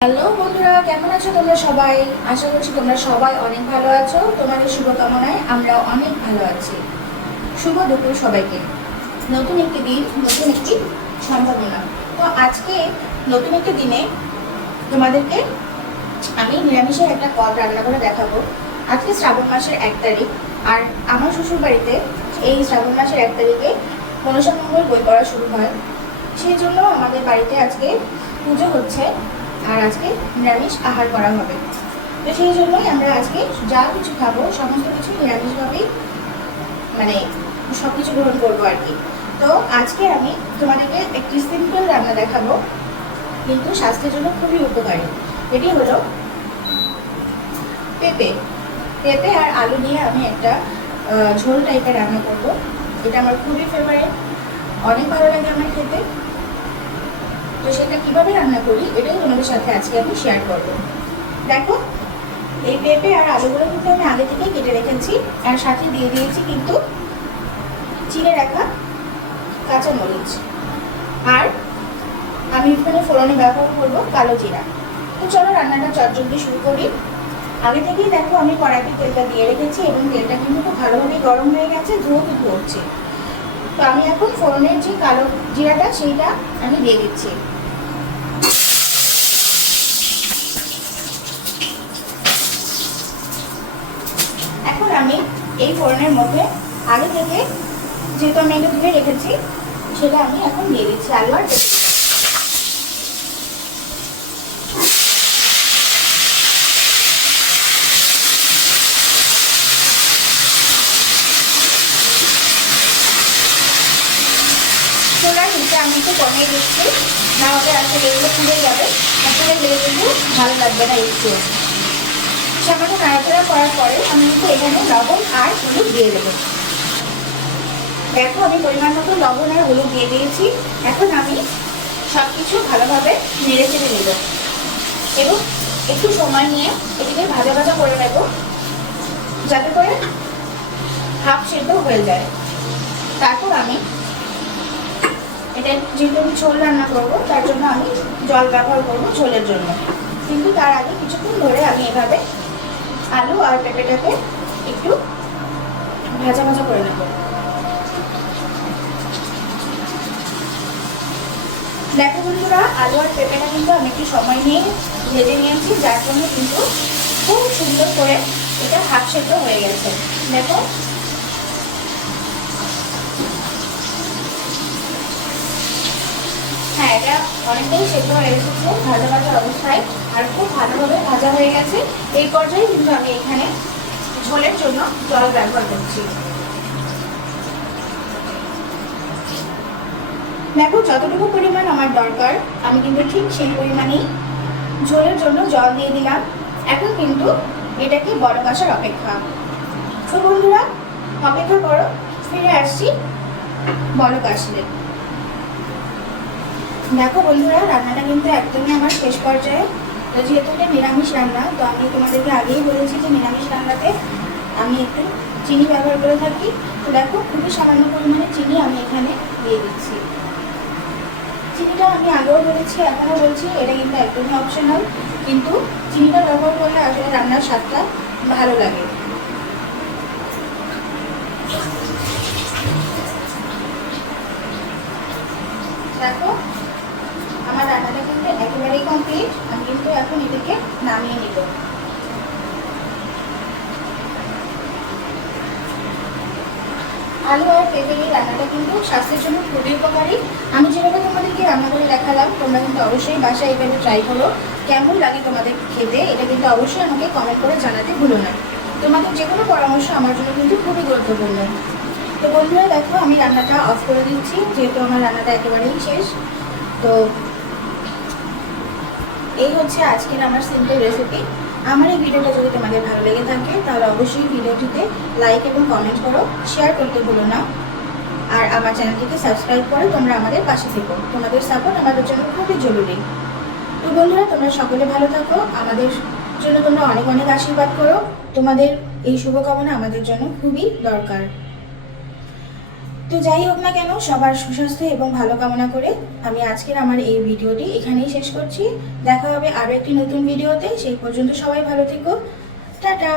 Hello বন্ধুরা, কেমন আছো তোমরা সবাই? আশা করছি তোমরা সবাই অনেক ভালো আছো। তোমাদের শুভকামনায় আমরা অনেক ভালো আছি। শুভ দুপুর সবাইকে। নতুন একটি দিন, নতুন একটি সম্ভাবনা। তো আজকে নতুন একটি দিনে তোমাদেরকে আমি নিরামিষের একটা পদ রান্না করে দেখাবো। আজকে শ্রাবণ মাসের 1 তারিখ, আর আমার শ্বশুর বাড়িতে এই শ্রাবণ মাসের 1 তারিখে মনসা মঙ্গল বই পড়া শুরু হয়। সেই জন্য আমাদের বাড়িতে আজকে পুজো হচ্ছে, আর আজকে নিরামিষ আহার করা হবে। তো সেই জন্যই আমরা আজকে যা কিছু খাবো সমস্ত কিছু নিরামিষভাবেই, মানে সব কিছু গ্রহণ করবো আর কি। তো আজকে আমি তোমাদেরকে একটি সিম্পল রান্না দেখাবো, কিন্তু স্বাস্থ্যের জন্য খুবই উপকারী। এটি হলো পেঁপে। পেঁপে আর আলু দিয়ে আমি একটা ঝোল টাইপের রান্না করব। এটা আমার খুবই ফেভারিট, অনেক ভালো লাগে আমার খেতে। তো সেটা কিভাবে রান্না করি এটাই তোমাদের সাথে আজকে আমি শেয়ার করবো। দেখো, এই পেঁপে আর আলুগুলো কিন্তু আমি আগে থেকে কেটে রেখেছি, আর সাথে দিয়ে দিয়েছি কিন্তু চিড়ে রাখা কাঁচামরিচ। আর আমি এখানে ফোড়নে ব্যবহার করবো কালো জিরা। তো চলো রান্নাটা চটজলদি শুরু করি। আগে থেকেই দেখো আমি কড়াইতে তেলটা দিয়ে রেখেছি, এবং তেলটা কিন্তু খুব ভালোভাবে গরম হয়ে গেছে, ধুয়ো কিন্তু উঠছে। তো আমি এখন ফোড়নের যে কালো জিরাটা সেইটা আমি দিয়ে দিচ্ছি। এখন আমি এই ফোড়নের মধ্যে আগে থেকে যেহেতু আমি এটা ধুয়ে রেখেছি সেটা আমি এখন দিয়ে দিচ্ছি আলু আর পেঁপে। চুলার নিচে আমি একটু কমিয়ে দিচ্ছি, না হলে আসলে এগুলো পুড়ে যাবে, আসলে গেলে কিন্তু ভালো লাগবে না। একটু সামান্য নাড়াচাড়া করার পরে আমি কিন্তু এখানে লবণ আর হলুদ দিয়ে দেবো। দেখো, আমি পরিমাণ মতো লবণ আর হলুদ দিয়ে দিয়েছি। এখন আমি সব কিছু ভালোভাবে নেড়ে চেড়ে নেব, এবং একটু সময় নিয়ে এটিকে ভাজা ভাজা করে নেব, যাতে করে হাফ সেদ্ধ হয়ে যায়। তারপর আমি এটা যেহেতু আমি ঝোল রান্না করবো, তার জন্য আমি জল ব্যবহার করবো ঝোলের জন্য। কিন্তু তার আগে কিছুক্ষণ ধরে আমি এভাবে আলু আর পেঁপেটাকে একটু ভাজা ভাজা করে নেব। দেখো বন্ধুরা, আলু আর পেঁপেটা কিন্তু আমি একটু সময় নিয়ে ভেজে নিয়েছি, যার জন্য কিন্তু খুব সুন্দর করে এটা হাফ সেদ্ধ হয়ে গেছে। দেখো, হ্যাঁ, এটা অনেকটাই সেদ্ধ হয়ে এসেছে ভাজা ভাজা অবস্থায়, আর খুব ভালোভাবে ভাজা হয়ে গেছে। এই পর্যায়ে কিন্তু আমি এখানে ঝোলের জন্য জল ব্যবহার করছি। দেখো, যতটুকু পরিমাণ আমার দরকার আমি কিন্তু ঠিক সেই পরিমাণেই ঝোলের জন্য জল দিয়ে দিলাম। এখন কিন্তু এটাকে বড় কষার অপেক্ষা। তো বন্ধুরা, অপেক্ষা করো, ফিরে আসছি বড় কষলে। দেখো বন্ধুরা, রান্নাটা কিন্তু একদমই আমার শেষ পর্যায়ে। তো যেহেতু এটা নিরামিষ রান্না, তো আমি তোমাদেরকে আগেই বলেছি যে নিরামিষ রান্নাতে আমি একটু চিনি ব্যবহার করে থাকি। তো দেখো, খুবই সামান্য পরিমাণে চিনি আমি এখানে দিয়ে দিচ্ছি। চিনিটা আমি আগেও বলেছি, এখনও বলছি, এটা কিন্তু একদমই অপশনাল, কিন্তু চিনিটা ব্যবহার করলে আসলে রান্নার স্বাদটা ভালো লাগে। দেখো, আমার রান্নাটা কিন্তু একেবারেই কমপ্লিট। আমি কিন্তু এখন এটাকে নামিয়ে নিব। আলু আর পেঁপে এই রান্নাটা কিন্তু স্বাস্থ্যের জন্য খুবই উপকারী। আমি যেভাবে তোমাদেরকে রান্না করে দেখালাম, তোমরা কিন্তু অবশ্যই বাসায় এইভাবে ট্রাই করো। কেমন লাগে তোমাদের খেতে এটা কিন্তু অবশ্যই আমাকে কমেন্ট করে জানাতে ভুলো না। তোমাদের যে কোনো পরামর্শ আমার জন্য কিন্তু খুবই গুরুত্বপূর্ণ। তো বন্ধুরা, দেখো আমি রান্নাটা অফ করে দিচ্ছি, যেহেতু আমার রান্নাটা একেবারেই শেষ। তো এই হচ্ছে আজকের আমার সিম্পল রেসিপি। আমার এই ভিডিওটা যদি তোমাদের ভালো লেগে থাকে তাহলে অবশ্যই ভিডিওটিতে লাইক এবং কমেন্ট করো, শেয়ার করতে ভুলো না। আর আমার চ্যানেলটিকে সাবস্ক্রাইব করে তোমরা আমাদের পাশে থেকো। তোমাদের সাপোর্ট আমাদের জন্য খুবই জরুরি। তো বন্ধুরা, তোমরা সকলে ভালো থাকো, আমাদের জন্য তোমরা অনেক অনেক আশীর্বাদ করো। তোমাদের এই শুভকামনা আমাদের জন্য খুবই দরকার। তো যাই হোক না কেন, সবার সুস্বাস্থ্য এবং ভালো কামনা করে আমি আজকের আমার এই ভিডিওটি এখানেই শেষ করছি। দেখা হবে আরও একটি নতুন ভিডিওতে। সেই পর্যন্ত সবাই ভালো থেকো। টাটা।